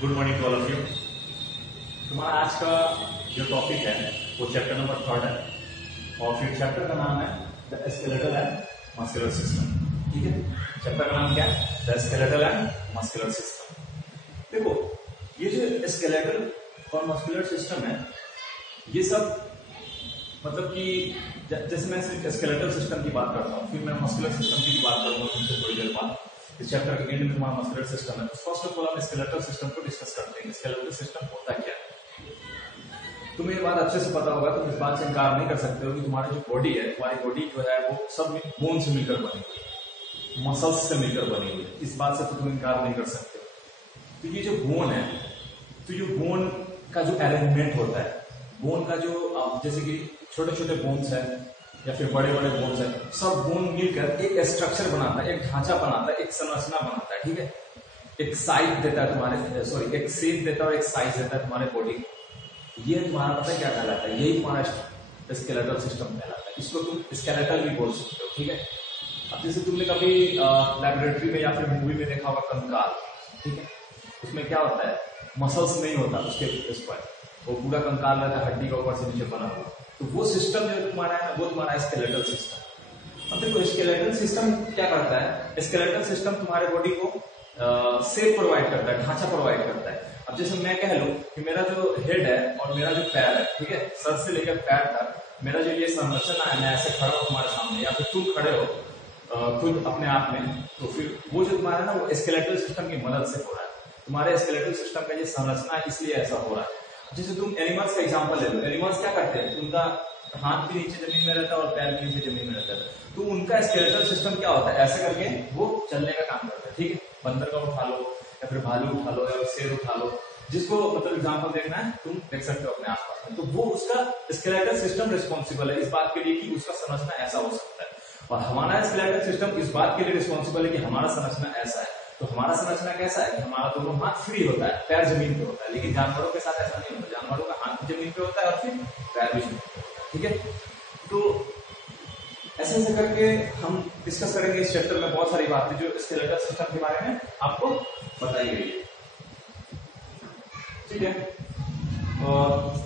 Good morning to all of you. तुम्हारा आज का जो टॉपिक है वो चैप्टर नंबर 3 है और फिर चैप्टर का नाम है the skeletal and muscular system. ठीक है, चैप्टर का नाम क्या है? The skeletal and muscular system. देखो, ये जो स्केलेटल और मस्कुलर सिस्टम है ये सब मतलब कि जैसे मैं सिर्फ स्केलेटल सिस्टम की बात करता हूँ, फिर मैं मस्कुलर सिस्टम की बात करूंगा तुमसे थोड़ी देर बाद। इस चैप्टर के एंड में हमारा मस्कुलर सिस्टम है, तो फर्स्ट ऑफ ऑल हम स्केलेटल सिस्टम को डिस्कस करते हैं। स्केलेटल सिस्टम होता क्या है? तुम्हें ये बात अच्छे से पता होगा, तुम इस बात से इनकार नहीं कर सकते हो कि तुम्हारी जो बॉडी है, तुम्हारी बॉडी जो है वो सब बोन से मिलकर बनी हुई है, मसल्स से मिलकर बनी हुई है। इस बात से तो तुम इनकार नहीं कर सकते हो। तो ये जो बोन है, तो ये बोन का जो अरेंजमेंट होता है, बोन का जो जैसे कि छोटे छोटे बोन्स है या फिर बड़े बड़े बोन्स है, सब बोन मिलकर एक स्ट्रक्चर बनाता है, एक ढांचा बनाता है, एक संरचना बनाता है। ठीक है, एक साइज देता है तुम्हारे एक शेप देता है और एक साइज देता है तुम्हारे बॉडी को। ये तुम्हारा पता है क्या कहलाता है? यही तुम्हारा स्केलेटल सिस्टम कहलाता है। इसको तुम स्केलेटल भी बोल सकते हो। ठीक है, अब जैसे तुमने कभी लैबोरेटरी में या फिर मूवी में देखा होगा कंकाल, ठीक है, उसमें क्या होता है? मसल्स नहीं होता उसके उस पर, वो पूरा कंकाल रहता है, हड्डी का ऊपर से नीचे बना हुआ। तो वो सिस्टम जो तुम्हारा है वो तुम्हारा स्केलेटल सिस्टम। अब देखो, स्केलेटल सिस्टम क्या करता है? स्केलेटल सिस्टम तुम्हारे बॉडी को शेप प्रोवाइड करता है, ढांचा प्रोवाइड करता है। अब जैसे मैं कह लूं कि मेरा जो हेड है और मेरा जो पैर है, ठीक है, सर से लेकर पैर तक मेरा जो ये संरचना है, मैं ऐसे खड़ा हूं तुम्हारे सामने या फिर तुम खड़े हो खुद अपने आप में, तो फिर वो जो तुम्हारा ना वो स्केलेटल सिस्टम की मदद से हो रहा है। तुम्हारे स्केलेटल सिस्टम का ये संरचना है, इसलिए ऐसा हो रहा है। जैसे तुम एनिमल्स का एग्जांपल ले लो, एनिमल्स क्या करते हैं? उनका हाथ भी नीचे जमीन में रहता है और पैर भी नीचे जमीन में रहता है, तो उनका स्केलेटल सिस्टम क्या होता है? ऐसे करके वो चलने का काम करता है। ठीक है, बंदर का उठा लो या फिर भालू उठा लो या शेर उठा लो, जिसको मतलब एग्जांपल देखना है तुम देख सकते हो अपने आसपास में, तो वो उसका स्केलेटल सिस्टम रिस्पॉन्सिबल है इस बात के लिए कि उसका संरचना ऐसा हो सकता है। और हमारा स्केलेटल सिस्टम इस बात के लिए रिस्पॉन्सिबल है कि हमारा संरचना ऐसा है। तो हमारा संरचना कैसा है कि हमारा दोनों हाथ फ्री होता है, पैर जमीन पे होता है, लेकिन जानवरों के साथ ऐसा नहीं होता। जानवरों का हाथ भी जमीन पे होता है और फिर पैर भी जमीन पे होता है। ठीक है, तो ऐसे ऐसे करके हम डिस्कस करेंगे इस चैप्टर में बहुत सारी बातें जो स्केलेटल सिस्टम के बारे में आपको बताई गई है। ठीक है, और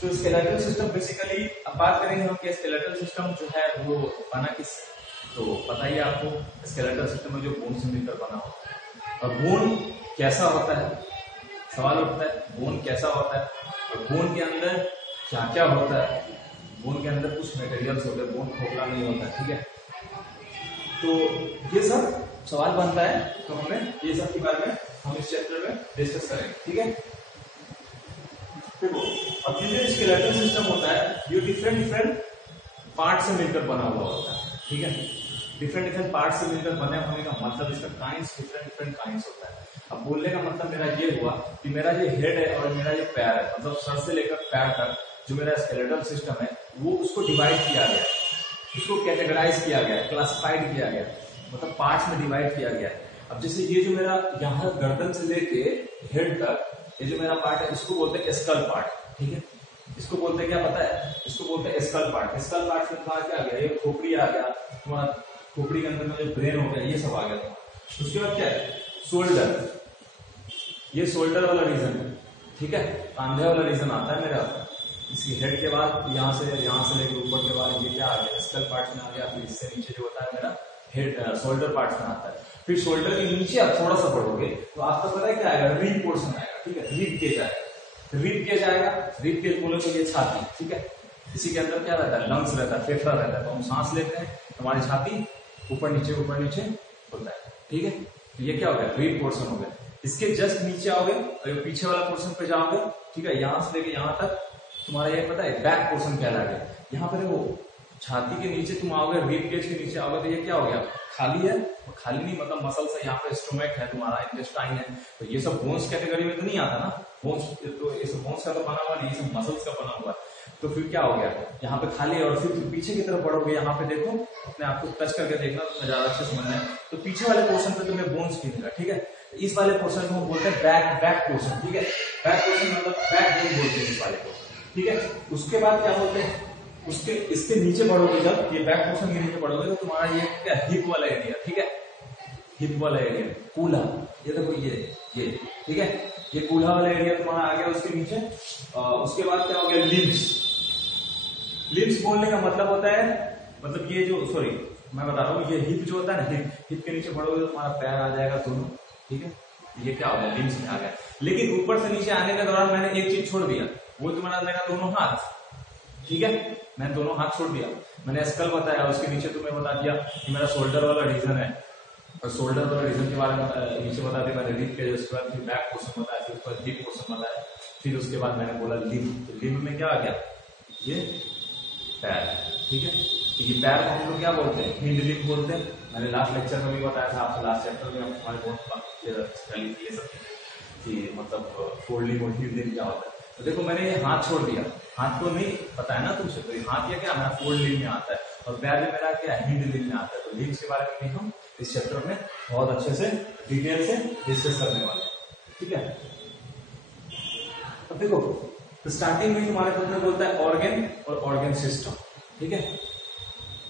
तो स्केलेटल सिस्टम बेसिकली अब बात करेंगे हम कि स्केलेटल सिस्टम जो है वो बना किससे? तो बताइए आपको, स्केलेटल सिस्टम में जो बोन से मिलकर बना होता है। और बोन कैसा होता है? सवाल उठता है, बोन कैसा होता है और बोन के अंदर क्या क्या होता है? बोन के अंदर कुछ मटेरियल्स होते हैं, बोन खोखला नहीं होता है। ठीक है, तो ये सब सवाल बनता है, तो हमें ये सब के बारे में हम इस चैप्टर में डिस्कस करेंगे। ठीक है, देखो, अब ये जो स्केलेटल सिस्टम होता है ये डिफरेंट डिफरेंट पार्ट से मिलकर बना हुआ होता है। ठीक है, डिफरेंट डिफरेंट पार्ट से मिलकर बने होने का मतलब इसका काइंड्स डिफरेंट डिफरेंट काइंड्स होता है। अब बोलने का मतलब मेरा ये हुआ कि मेरा जो हेड है और मेरा जो पैर है, मतलब सर से लेकर पैर तक जो मेरा स्केलेटल सिस्टम है, वो उसको डिवाइड किया गया, उसको कैटेगराइज किया गया, क्लासिफाइड किया गया, मतलब पार्ट्स में डिवाइड किया गया। अब जैसे ये जो मेरा यहाँ गर्दन से लेके हेड तक ये जो मेरा पार्ट है, इसको बोलते हैं स्कल पार्ट। ठीक है, इसको बोलते हैं क्या पता है? इसको बोलते हैं स्कल पार्ट। स्कल पार्ट में तुम्हारा क्या आ गया? ये खोपड़ी आ गया, तुम्हारा खोपड़ी के अंदर में जो ब्रेन हो गया, ये सब आ गया तुम्हारा। उसके बाद क्या है? शोल्डर, ये शोल्डर वाला रीजन है। ठीक है, कांधे वाला रीजन आता है मेरा। इसकी हेड के बाद यहाँ से लेकर ऊपर के बाद ये क्या आ गया? स्कल पार्ट में आ गया। फिर इससे नीचे जो होता है मेरा हेड शोल्डर पार्ट में आता है। फिर शोल्डर के नीचे आप थोड़ा सा बढ़ोगे तो आपका पता है क्या आएगा? रिब पोर्शन आएगा। ठीक है, रिब केज आएगा। रिब केज आएगा, रिब केज बोलो तो ये छाती। ठीक है, इसी के अंदर क्या रहता है? लंग्स रहता है, फेफड़ा रहता है, तो हम सांस लेते हैं, हमारी छाती ऊपर नीचे होता है। ठीक है, तो ये क्या हो गया? रिब पोर्शन हो गया। इसके जस्ट नीचे आओगे और पीछे वाला पोर्शन पे जाओगे, ठीक है, यहां से लेके यहां तक तुम्हारा ये पता है बैक पोर्शन कहलाएगा। यहाँ पर वो छाती के नीचे तुम आओगे, रिब केज के नीचे आओगे, तो ये क्या हो गया? खाली है। और खाली नहीं मतलब मसल्स है, यहाँ पे स्टोमक है, तुम्हारा इंटेस्टाइन है, तो ये सब बोन्स कैटेगरी में तो नहीं आता ना। बोन्स तो ये सब बोन्स का तो बना हुआ नहीं, ये सब मसल्स का बना हुआ। तो फिर क्या हो गया? यहाँ पे खाली है। और फिर तुम पीछे की तरफ बढ़ोगे, यहाँ पे देखो, अपने आप को टच करके देखना, तुम्हें ज्यादा अच्छे समझना है। तो पीछे वाले पोर्शन पे तुम्हें बोन्स मिलेगा। ठीक है, इस वाले पोर्शन को हम बोलते हैं बैक पोर्शन। ठीक है, बैक पोर्शन मतलब बैक बोन बोलते हैं इस वाले को। ठीक है, उसके बाद क्या बोलते हैं? इसके नीचे बढ़ोगे, जब ये बैक पोर्शन के नीचे बढ़ोगे तो तुम्हारा ये क्या? हिप वाला एरिया। ठीक है, हिप वाला एरिया, कूल्हा, ये देखो ये, ठीक है, ये कूल्हा वाला एरिया तुम्हारा आ गया उसके नीचे। उसके बाद क्या हो गया, लिम्स। लिम्स बोलने का मतलब होता है, मतलब ये जो, सॉरी मैं बता रहा हूँ, ये हिप जो होता है ना, हिप के नीचे पड़ोगे तो तुम्हारा पैर आ जाएगा दोनों, ठीक है, ये क्या हो गया, लिम्स में आ गया। लेकिन ऊपर से नीचे आने के दौरान मैंने एक चीज छोड़ दिया, वो तुम्हारा मेरा दोनों हाथ, ठीक है, मैंने दोनों हाथ छोड़ दिया। मैंने स्कल बताया, उसके नीचे तुम्हें बता दिया कि मेरा शोल्डर वाला रीजन है, और शोल्डर वाला रीजन के बारे में नीचे बता दिया मैंने, रिप के, उसके बाद फिर बैक पोर्शन बताया, फिर उसके बाद हिप पोर्शन बताया, फिर उसके बाद मैंने बोला लिम्ब। तो लिम्ब में क्या आ गया, ये पैर, ठीक है। तो ये पैर को हम लोग क्या बोलते हैं, हिंड लिम्ब बोलते हैं। मैंने लास्ट लेक्चर में भी बताया था आपसे, लास्ट चैप्टर में हमारे बहुत ये सब कि मतलब फोर लिम्ब और हिंड लिम्ब क्या होता है। तो देखो मैंने ये हाथ छोड़ दिया, हाथ को नहीं पता है ना तुमसे, तो ये हाथ या क्या मेरा फोर लिम्ब में आता है, और पैर में मेरा क्या हिंड लिम्ब में आता है। तो लिम्ब के बारे में भी हम इस चैप्टर में बहुत अच्छे से डिटेल से डिस्कस करने वाले हैं, ठीक है। अब देखो, तो स्टार्टिंग में हमारे बुक में बोलता है ऑर्गन और ऑर्गन सिस्टम, ठीक है।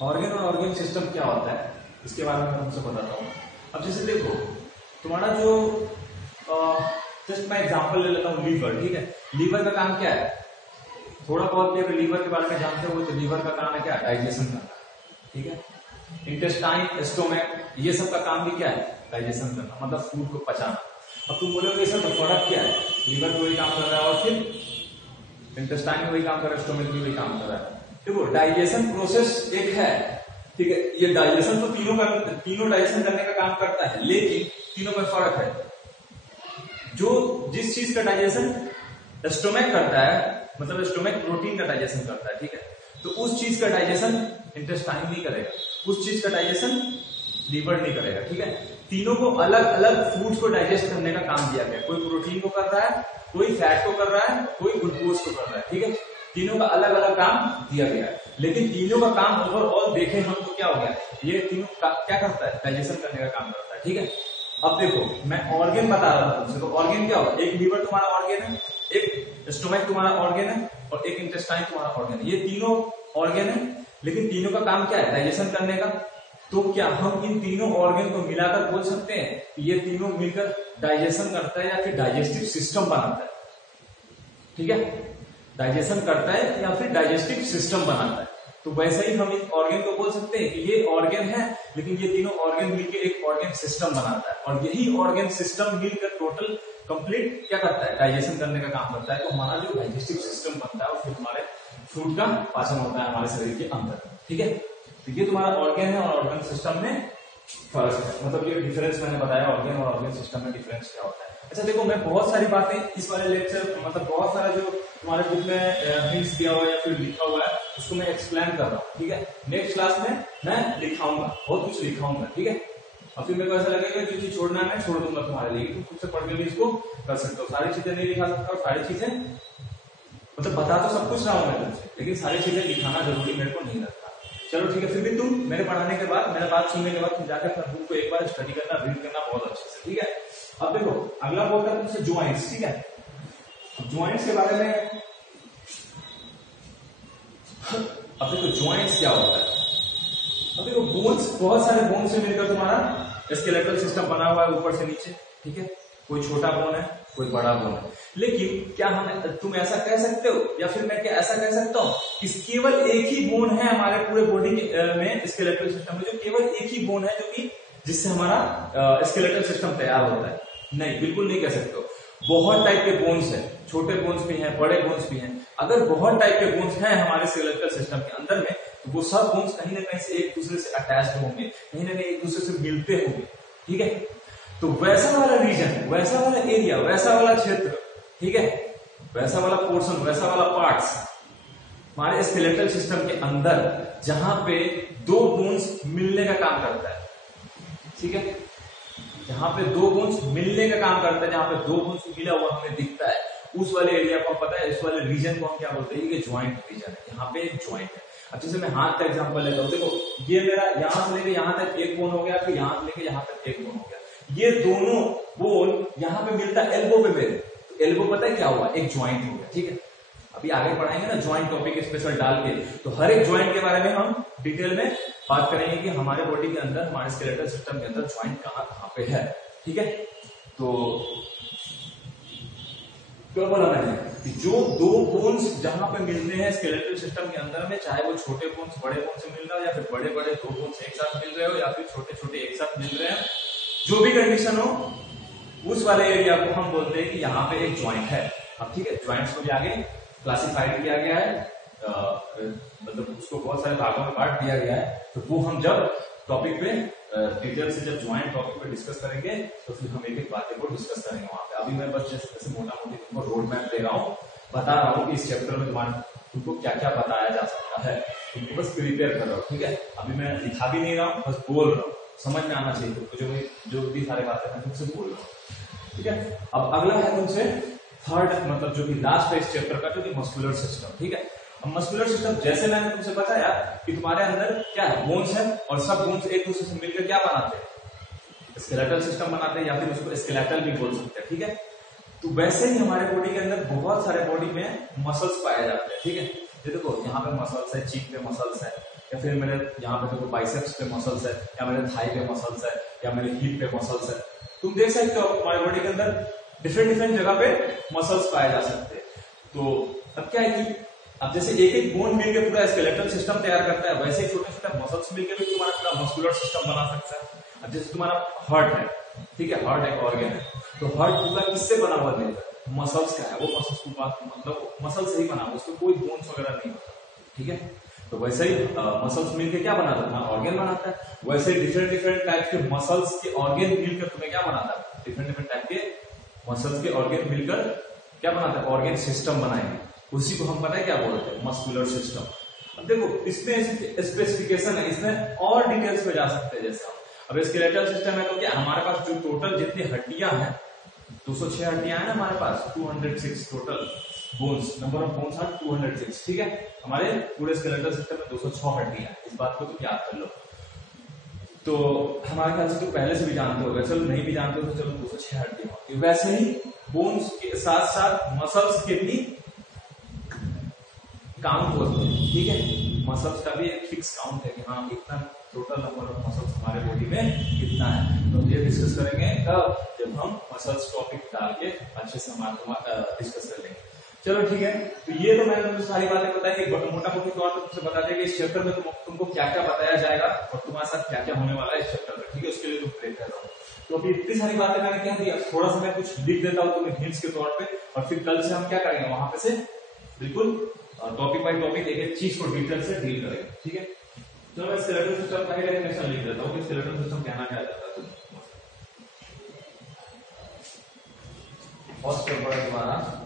ऑर्गन और ऑर्गन सिस्टम क्या होता है, इसके बारे में मैं तुमसे बताता हूँ। अब जैसे देखो, तुम्हारा जो जस्ट मैं एग्जांपल ले लेता हूँ, लीवर, ठीक है। लीवर का काम क्या है, थोड़ा बहुत भी अगर लीवर के बारे में जानते हो तो लीवर का काम है क्या, डाइजेशन करना, ठीक है। इंटेस्टाइन, स्टोमक, ये सब का काम भी क्या है, डाइजेशन करना, मतलब फूड को पचाना। अब तुम बोलोगे सर तो फर्क क्या है, लीवर भी वही काम कर रहा है और फिर इंटेस्टाइन भी वही काम कर रहा है, स्टोमक भी वही काम कर रहा है। देखो डाइजेशन प्रोसेस एक है, ठीक है, ये डाइजेशन तो तीनों डाइजेशन करने का काम करता है, लेकिन तीनों में फर्क है। जो जिस चीज का डाइजेशन स्टोमक करता है, मतलब स्टोमक प्रोटीन का डाइजेशन करता है, ठीक है, तो उस चीज का डाइजेशन इंटेस्टाइन नहीं करेगा, उस चीज का डाइजेशन लीवर नहीं करेगा, ठीक है। तीनों को अलग अलग फूड्स को डाइजेस्ट करने का काम दिया गया, कोई प्रोटीन को कर रहा है, कोई फैट को कर रहा है, कोई ग्लूकोज को कर रहा है, ठीक है। तीनों का अलग अलग काम दिया गया है, लेकिन तीनों का काम ओवरऑल देखें हम तो क्या हो गया, ये तीनों क्या करता है, डाइजेशन करने का काम करता है, ठीक है। अब देखो मैं ऑर्गन बता रहा था तुमसे, तो ऑर्गन क्या होगा, एक लीवर तुम्हारा ऑर्गन है, एक स्टोमक तुम्हारा ऑर्गन है, और एक इंटेस्टाइन तुम्हारा ऑर्गन है। ये तीनों ऑर्गन है, लेकिन तीनों का काम क्या है, डाइजेशन करने का। तो क्या हम इन तीनों ऑर्गन को मिलाकर बोल सकते हैं कि ये तीनों मिलकर डाइजेशन करता है या फिर डाइजेस्टिव सिस्टम बनाता है, ठीक है। डाइजेशन करता है या फिर डाइजेस्टिव सिस्टम बनाता है। तो वैसे ही हम इस ऑर्गन को बोल सकते हैं कि ये ऑर्गन है, लेकिन ये तीनों ऑर्गन मिलकर एक ऑर्गन सिस्टम बनाता है, और यही ऑर्गन सिस्टम मिलकर टोटल कंप्लीट क्या करता है, डाइजेशन करने का काम करता है। तो हमारा जो डाइजेस्टिव सिस्टम बनता है, और फिर हमारे फूड का पाचन होता है हमारे शरीर के अंदर, ठीक है। तो ये तुम्हारा ऑर्गन है, और ऑर्गन सिस्टम में फर्क है, मतलब ये डिफरेंस मैंने बताया, ऑर्गन और ऑर्गन सिस्टम में डिफरेंस क्या होता है। अच्छा देखो, मैं बहुत सारी बातें इस वाले लेक्चर, मतलब बहुत सारा जो तुम्हारे बुक में हिंट्स दिया हुआ है या फिर लिखा हुआ है, उसको मैं एक्सप्लेन कर रहा हूँ, ठीक है। नेक्स्ट क्लास में मैं लिखाऊंगा, बहुत कुछ लिखाऊंगा, ठीक है। और फिर मेरे को ऐसा लगेगा जो चीज छोड़ना है मैं छोड़ दूंगा तुम्हारे लिए, तुम खुद से पढ़ के भी इसको कर सकते हो। सारी चीजें नहीं लिखा सकता, और सारी चीजें मतलब बता तो सब कुछ रहा हूं मैं तुमसे, लेकिन सारी चीजें लिखाना जरूरी मेरे को नहीं लगता। चलो ठीक है, फिर भी तुम मेरे पढ़ाने के बाद, मेरा बात सुनने के बाद तुम जाकर अपना बुक को एक बार स्टडी करना, रीड करना बहुत अच्छे से, ठीक है। अब देखो अगला बोलता है तुमसे ज्वाइंट्स, ठीक है। ज्वाइंट्स के बारे में अब देखो ज्वाइंट्स क्या होता है। अब देखो बोन्स, बहुत सारे बोन से मिलकर तुम्हारा स्केलेटल सिस्टम बना हुआ है ऊपर से नीचे, ठीक है। कोई छोटा बोन है, कोई बड़ा बोन है, लेकिन क्या तुम ऐसा कह सकते हो, या फिर मैं क्या ऐसा कह सकता हूं कि केवल एक ही बोन है हमारे पूरे बॉडी में, स्केलेटल सिस्टम में जो केवल एक ही बोन है जो कि जिससे हमारा स्केलेटल सिस्टम तैयार होता है? नहीं, बिल्कुल नहीं कह सकते हो। बहुत टाइप के बोन्स हैं, छोटे बोन्स भी हैं, बड़े बोन्स भी हैं। अगर बहुत टाइप के बोन्स हैं हमारे स्केलेटल सिस्टम के अंदर में, तो वो सब बोन्स कहीं ना कहीं से एक दूसरे से अटैच्ड होंगे, कहीं ना कहीं एक दूसरे से मिलते होंगे, ठीक है। तो वैसा वाला रीजन, वैसा वाला एरिया, वैसा वाला क्षेत्र, ठीक है, वैसा वाला पोर्शन, वैसा वाला पार्ट्स हमारे स्केलेटल सिस्टम के अंदर जहां पे दो बोन्स मिलने का काम करता है, ठीक है, जहां पे दो बोन्स मिलने का काम करता है, जहां पे दो बोन्स मिला हुआ हमें दिखता है, उस वाले एरिया को हम पता है, इस वाले रीजन को हम क्या बोलते हैं, ये ज्वाइंट रीजन है। यहाँ पे एक ज्वाइंट है। अब जैसे मैं हाथ का एग्जांपल लेता हूँ, देखो ये मेरा यहां से लेके यहां तक एक बोन हो गया, फिर यहां से लेके यहां तक एक बोन हो गया। ये दोनों बोन यहां पे मिलता है एल्बो पे मेरे, तो एल्बो पता है क्या हुआ, एक ज्वाइंट हो गया, ठीक है। अभी आगे पढ़ाएंगे ना ज्वाइंट टॉपिक स्पेशल डाल के, तो हर एक ज्वाइंट के बारे में हम डिटेल में बात करेंगे कि हमारे बॉडी के अंदर, हमारे स्केलेटल सिस्टम के अंदर ज्वाइंट कहां कहां पे है, ठीक है। तो क्या बोला मैंने कि जो दो बोन्स जहां पे मिलते हैं स्केलेटल सिस्टम के अंदर में, चाहे वो छोटे बोन्स बड़े बोन से मिल रहा हो या फिर बड़े बड़े दो बोन्स एक साथ मिल रहे हो या फिर छोटे छोटे एक साथ मिल रहे हैं, जो भी कंडीशन हो उस वाले एरिया को हम बोलते हैं कि यहाँ पे एक ज्वाइंट है। अब ठीक है, ज्वाइंट्स को भी आगे क्लासिफाइड किया गया है, मतलब उसको बहुत सारे भागों में बांट दिया गया है। तो वो हम जब टॉपिक पे डिटेल से जब ज्वाइंट टॉपिक पे डिस्कस करेंगे तो फिर हम एक एक बातें को डिस्कस करेंगे वहां पे। अभी मैं बस जैसे मोटा मोटी तुमको रोड मैप दे रहा हूँ, बता रहा हूँ कि इस चैप्टर में तुमको क्या क्या बताया जा सकता है, तुमको बस प्रिपेयर कर रहा हूँ। ठीक है, अभी मैं लिखा भी नहीं रहा हूँ, बस बोल रहा हूँ, समझ में आना चाहिए तुमको जो भी सारे बातें मैं तुमसे बोल रहा हूँ। ठीक है, अब अगला है तुमसे थर्ड, मतलब जो कि लास्ट है इस चैप्टर का, जो कि मस्कुलर सिस्टम। ठीक है, अब मस्कुलर सिस्टम जैसे मैंने तुमसे बताया कि तुम्हारे अंदर क्या है, बोन्स है, और सब बोन्स एक दूसरे से मिलकर क्या बनाते हैं, स्केलेटल सिस्टम बनाते हैं, या फिर उसको स्केलेटल भी बोल सकते हैं। ठीक है, तो वैसे ही हमारे बॉडी के अंदर बहुत सारे बॉडी में मसल्स पाए जाते हैं। ठीक है, ये देखो यहाँ पे मसल्स है, चीक पे मसल्स है, या फिर मेरे यहाँ पे देखो बाइसेप्स पे मसल्स है, या मेरे थाई पे मसल्स है, या मेरे हिप पे मसल्स है। तुम देख सकते हो हमारे बॉडी के अंदर डिफरेंट डिफरेंट जगह पे मसल्स पाए जा सकते हैं। तो अब क्या है कि अब जैसे एक एक बोन मिलकर पूरा स्केलेटल सिस्टम तैयार करता है, वैसे ही छोटे छोटे मसल्स मिलकर भी तुम्हारा पूरा मस्कुलर सिस्टम बना सकता है। अब जैसे तुम्हारा हार्ट है, ठीक है, हार्ट एक ऑर्गन है, तो हार्ट पूरा किससे बना हुआ मिलता है, मसल्स का है, वो मसल्स को मतलब मसल से ही बना हुआ, उसको कोई बोन्स वगैरह नहीं होता। ठीक है, तो वैसे ही मसल्स मिलकर क्या बनाता है, ऑर्गन बनाता है। वैसे ही डिफरेंट डिफरेंट टाइप के मसल्स के ऑर्गन मिलकर तुम्हें क्या बनाता है, डिफरेंट डिफरेंट टाइप के मसल्स के ऑर्गन मिलकर क्या बनाता है, ऑर्गन सिस्टम बनाएंगे, उसी को हम पता है क्या बोलते हैं, मस्कुलर सिस्टम। अब देखो इसमें स्पेसिफिकेशन है, इसमें और डिटेल्स में जा सकते हैं। जैसे अब स्केलेटल सिस्टम है तो क्या हमारे पास जो टोटल जितनी हड्डियां हैं, 206 हड्डियां हैं ना हमारे पास, 206 total bones, number of bones are 206। ठीक है, हमारे पूरे स्केलेटल सिस्टम में 206 हड्डियां, इस बात को तुम याद कर लो। तो हमारे ख्याल से तुम पहले से भी जानते हो, चलो नहीं भी जानते हो तो चलो 206 हड्डियां होती है। वैसे ही बोन्स के साथ साथ मसल्स के भी काउंट होते हैं। ठीक है, मसल्स का भी एक फिक्स काउंट है कि हाँ इतना टोटल नंबर ऑफ मसल्स हमारे बॉडी में कितना है। तो ये डिस्कस करेंगे कब, जब हम मसल्स टॉपिक डाल के अच्छे से डिस्कस कर लेंगे। चलो ठीक है, तो ये तो मैंने तुमसे सारी बातें बताई, मोटा मोटी तौर पर तुमसे बता दें कि इस चैप्टर में तुमको क्या क्या बताया जाएगा और तुम्हारे साथ क्या क्या होने वाला है इस चैप्टर में। ठीक है, उसके लिए तुम प्रिपेयर रहो। तो अभी इतनी सारी बातें मैंने कह दी, थोड़ा सा मैं कुछ लिख देता हूँ तुम्हें हिंट्स के तौर पे, और फिर कल से हम क्या करेंगे, वहां पे से बिल्कुल टॉपिक बाय टॉपिक एक एक चीज को डिटेल से डील करेंगे। ठीक है, तो मैं स्केलेटल सिस्टम का डेफिनेशन लिख देता हूँ कि स्केलेटल सिस्टम कहना क्या जाता है। फर्स्ट पेपर है तुम्हारा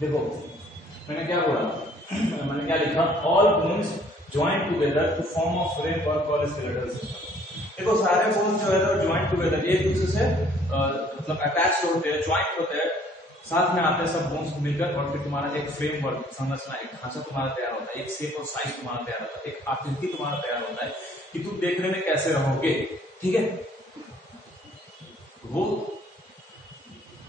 देखो मैंने क्या बोला, मैंने क्या लिखा, all bones join together to form a framework called skeletal system. देखो सारे बोन्स जो है वो ज्वाइन टुगेदर एक दूसरे से मतलब अटैच होते हैं, ज्वाइंट होते हैं, साथ में आते हैं सब बोन्स को मिलकर, और फिर तुम्हारा एक फ्रेमवर्क, संरचना, एक ढांचा तुम्हारा तैयार होता है, एक शेप और साइज तुम्हारा तैयार होता है, एक आकृति तुम्हारा तैयार होता है कि तुम देखने में कैसे रहोगे। ठीक है, वो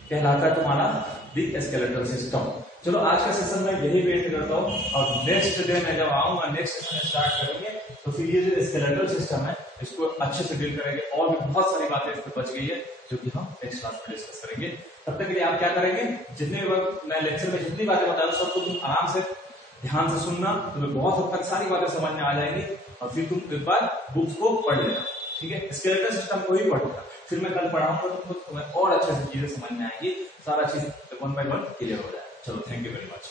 कहलाता है तुम्हारा द स्केलेटल सिस्टम। चलो आज का सेशन मैं यही वेट करता हूँ, और नेक्स्ट डे मैं जब आऊंगा, नेक्स्ट सेशन स्टार्ट करेंगे, तो फिर ये जो स्केलेटल सिस्टम है इसको अच्छे से डील करेंगे, और भी बहुत सारी बातें इस पर बच गई है जो कि हम नेक्स्ट क्लास में डिस्कस करेंगे। तब तक के लिए आप क्या करेंगे, जितने वक्त मैं लेक्चर में जितनी बातें बता रहा हूँ सबको तुम आराम से ध्यान से सुनना, तुम्हें बहुत हद तक सारी बातें समझ में आ जाएंगी, और फिर तुम एक बार बुक्स को पढ़ लेना। ठीक है, स्केलेटल सिस्टम को ही पढ़ना, फिर मैं कल पढ़ाऊंगा तो खुद तुम्हें और अच्छे से चीजें समझ में आएगी, सारा चीज वन बाय वन क्लियर हो जाए। चलो, थैंक यू वेरी मच।